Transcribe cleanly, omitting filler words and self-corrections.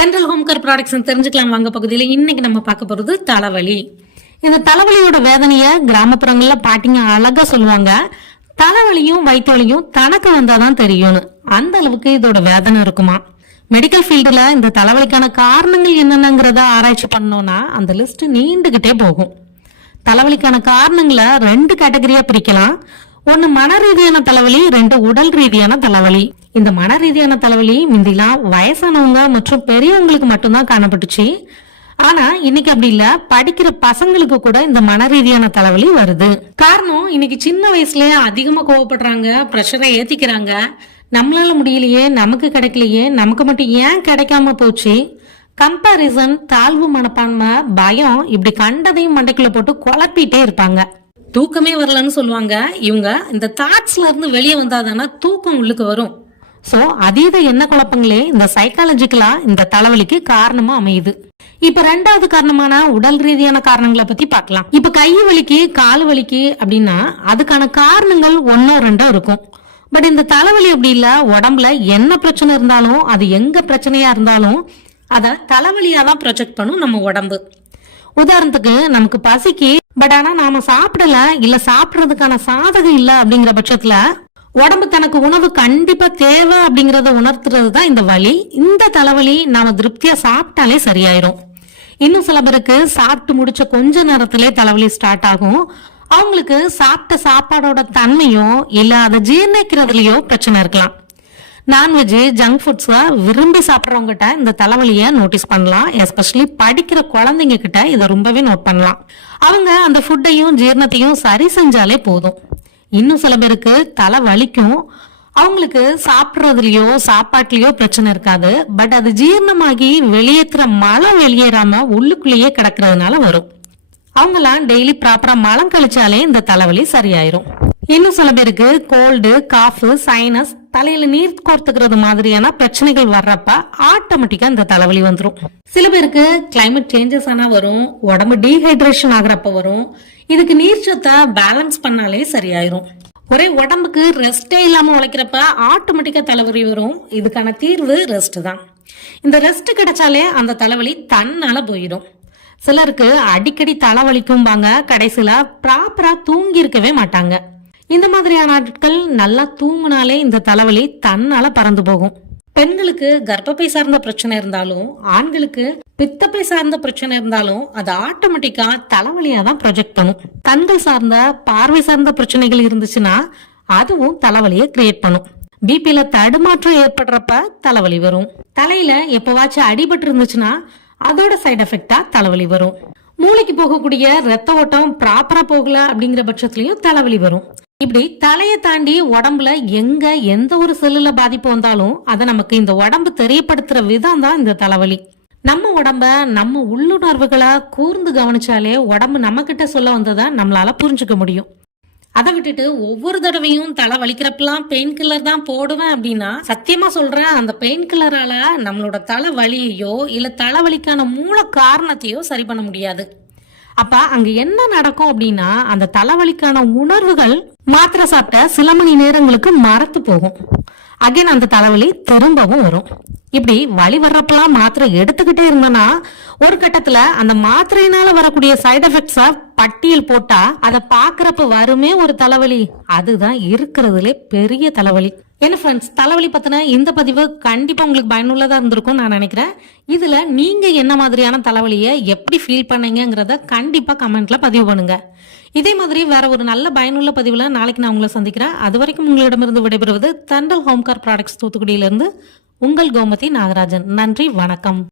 தென்றல் home care products தெரிஞ்சுக்கலாம் வாங்க பகுதியில் இன்னைக்கு நம்ம பார்க்க போறது தலைவலி. இந்த தலைவலியோட வேதனைய கிராமப்புறங்கள்ல பாட்டிங்க அழகா சொல்லுவாங்க. தலைவலியும் வயிற்று வலியும் தனக்கு வந்தாதான் தெரியும்னு. அந்த அளவுக்கு இதோட வேதனை இருக்குமா? மெடிக்கல் ஃபீல்டுல இந்த தலைவலிக்கான காரணங்கள் என்னென்னங்கிறத ஆராய்ச்சி பண்ணோம்னா அந்த லிஸ்ட் நீண்டுகிட்டே போகும். தலைவலிக்கான காரணங்களை 2 கேட்டகரியா பிரிக்கலாம். ஒன்னு மன ரீதியான தலைவலி, 2 உடல் ரீதியான தலைவலி. இந்த மன ரீதியான தலைவலி முந்திலாம் வயசானவங்க மற்றும் பெரியவங்களுக்கு மட்டும்தான் காணப்பட்டுச்சு. ஆனா இன்னைக்கு அப்படி இல்ல, படிக்கிற பசங்களுக்கு கூட இந்த மன ரீதியான தலைவலி வருது. காரணம், இன்னைக்கு சின்ன வயசுலயே அதிகமா கோவப்படுறாங்க, பிரஷரை ஏத்திக்கிறாங்க. நம்மளால முடியலையே, நமக்கு கிடைக்கலையே, நமக்கு மட்டும் ஏன் கிடைக்காம போச்சு, கம்பாரிசன், தாழ்வு மனப்பான்மை, பயம், இப்படி கண்டதையும் மண்டைக்குள்ள போட்டு குழப்பிட்டே இருப்பாங்க. தூக்கமே வரலன்னு சொல்லுவாங்க. இவங்க இந்த தாட்ஸ்ல இருந்து வெளியே வந்தாதானா தூக்கம் உள்ளுக்கு வரும். சோ அதீத எண்ண குழப்பங்களே இந்த சைக்காலஜிக்கலா இந்த தலைவலிக்கு காரணமா அமையுது. இப்ப 2வது காரணமான உடல் ரீதியான காரணங்களை பத்தி பார்க்கலாம். இப்ப கை வலிக்கு, கால் வலிக்கு அப்படின்னா அதுக்கான காரணங்கள் 1-2 இருக்கும். பட் இந்த தலைவலி அப்படி இல்ல. உடம்புல என்ன பிரச்சனை இருந்தாலும், அது எங்க பிரச்சனையா இருந்தாலும் அத தலைவலியா தான் ப்ரொஜெக்ட் பண்ணும் நம்ம உடம்பு. உதாரணத்துக்கு, நமக்கு பசிக்கு, பட் ஆனா நாம சாப்பிடல, இல்ல சாப்பிடறதுக்கான சாதகம் இல்ல அப்படிங்கிற பட்சத்துல உடம்பு தனக்கு உணவு கண்டிப்பா தேவை அப்படிங்கறத உணர்த்துறது தான் இந்த வலி. இந்த தலைவலி நாம திருப்தியா சாப்பிட்டாலே சரியாயிரும். இன்னும் சில பேருக்கு சாப்பிட்டு முடிச்ச கொஞ்ச நேரத்திலே தலைவலி ஸ்டார்ட் ஆகும். அவங்களுக்கு சாப்பிட்ட சாப்பாடோட தன்மையோ இல்ல அதை ஜீர்ணிக்கிறதுலயோ பிரச்சனை இருக்கலாம். நான்வெஜ், ஜங்க் ஃபுட்ஸ் விரும்பி சாப்பிட்றவங்க கிட்ட இந்த தலைவலிய நோட்டீஸ் பண்ணலாம். எஸ்பெஷலி படிக்கிற குழந்தைங்க கிட்ட இதை ரொம்பவே நோட் பண்ணலாம். அவங்க அந்த ஃபுட்டையும் ஜீரணத்தையும் சரி செஞ்சாலே போதும். இன்னும் சில பேருக்கு தலை வலிக்கும். அவங்களுக்கு சாப்பிட்றதுலயோ சாப்பாட்டுலயோ பிரச்சனை இருக்காது. பட் அது ஜீரணமாகி வெளியேற்றுற மலம் வெளியேறாம உள்ளுக்குள்ளேயே கிடக்குறதுனால வரும். அவங்களாம் டெய்லி ப்ராப்பரா மலம் கழிச்சாலே இந்த தலைவலி சரியாயிரும். இன்னும் சில பேருக்கு கோல்டு, காஃப், சைனஸ், தலையில நீர் கோர்த்துக்கிறது மாதிரியான பிரச்சனைகள் வர்றப்ப ஆட்டோமேட்டிக்கா இந்த தலைவலி வந்துடும். சில பேருக்கு கிளைமேட் சேஞ்சஸ் ஆனா வரும், உடம்பு டீஹைட்ரேஷன் ஆகுறப்ப வரும். இதுக்கு நீர்ச்சத்தை பேலன்ஸ் பண்ணாலே சரியாயிரும். ஒரே உடம்புக்கு ரெஸ்டே இல்லாம உழைக்கிறப்ப ஆட்டோமேட்டிக்கா தலைவலி வரும். இதுக்கான தீர்வு ரெஸ்ட் தான். இந்த ரெஸ்ட் கிடைச்சாலே அந்த தலைவலி தன்னால போயிடும். சிலருக்கு அடிக்கடி தலைவலிக்கும்பாங்க, கடைசியில ப்ராப்பரா தூங்கி இருக்கவே மாட்டாங்க. இந்த மாதிரியான ஆட்கள் நல்லா தூங்கினாலே இந்த தலைவலி தன்னால பறந்து போகும். பெண்களுக்கு கர்ப்பப்பை சார்ந்த பிரச்சனை இருந்தாலும், ஆண்களுக்கு பித்தப்பை சார்ந்த பிரச்சனை இருந்தாலும் அது ஆட்டோமேட்டிக்கா தலைவலியா தான் ப்ரொஜெக்ட் பண்ணும். கண்கள் சார்ந்த, பார்வை சார்ந்த பிரச்சனைகள் இருந்துச்சுன்னா அதுவும் தலைவலியை கிரியேட் பண்ணும். பிபில தடுமாற்றம் ஏற்படுறப்ப தலைவலி வரும். தலையில எப்பவாச்சும் அடிபட்டு இருந்துச்சுன்னா அதோட சைடு எஃபெக்டா தலைவலி வரும். மூளைக்கு போகக்கூடிய ரத்த ஓட்டம் ப்ராப்பரா போகல அப்படிங்கிற பட்சத்துலயும் தலைவலி வரும். இப்படி தலையை தாண்டி உடம்புல எங்க எந்த ஒரு செல்லுல பாதிப்பு வந்தாலும் அதை நமக்கு இந்த உடம்பு தெரியப்படுத்துற விதம் தான் இந்த தலைவலி. நம்ம உடம்ப, நம்ம உள்ளுணர்வுகளை கூர்ந்து கவனிச்சாலே உடம்பு நம்ம கிட்ட சொல்ல வந்ததை நம்மளால புரிஞ்சுக்க முடியும். அதை விட்டுட்டு ஒவ்வொரு தடவையும் தலை வலிக்கிறப்பெல்லாம் பெயின் கில்லர் தான் போடுவேன் அப்படின்னா சத்தியமா சொல்றேன், அந்த பெயின் கில்லரால நம்மளோட தலை வலியையோ இல்ல தலைவலிக்கான மூல காரணத்தையோ சரி பண்ண முடியாது. அப்ப அங்க என்ன நடக்கும் அப்படின்னா, அந்த தலைவலிக்கான உணர்வுகள் மாத்திரை சாப்பிட்ட சில மணி நேரங்களுக்கு மறத்து போகும். அகைன் அந்த தலைவலி திரும்பவும் வரும். இப்படி வலி வர்றப்பெல்லாம் மாத்திரை எடுத்துக்கிட்டே இருந்தோம்னா ஒரு கட்டத்துல அந்த மாத்திரையினால வரக்கூடிய சைடு எஃபெக்ட்ஸ பட்டியல் போட்டா அதை பாக்குறப்ப வருமே ஒரு தலைவலி. அதுதான் இருக்கிறதுலே பெரிய தலைவலி. என்ன ஃப்ரெண்ட்ஸ், தலைவலி பத்தின இந்த பதிவு கண்டிப்பா உங்களுக்கு பயனுள்ளதா இருந்திருக்கும் நான் நினைக்கிறேன். இதுல நீங்க என்ன மாதிரியான தலைவலியை எப்படி ஃபீல் பண்ணீங்கிறத கண்டிப்பா கமெண்ட்ல பதிவு பண்ணுங்க. இதே மாதிரி வேற ஒரு நல்ல பயனுள்ள பதிவுல நாளைக்கு நான் உங்களை சந்திக்கிறேன். அது வரைக்கும் உங்களிடமிருந்து விடைபெறுவது தென்றல் ஹோம் கேர் ப்ராடக்ட்ஸ் தூத்துக்குடியிலிருந்து உங்கள் கோமதி நாகராஜன். நன்றி, வணக்கம்.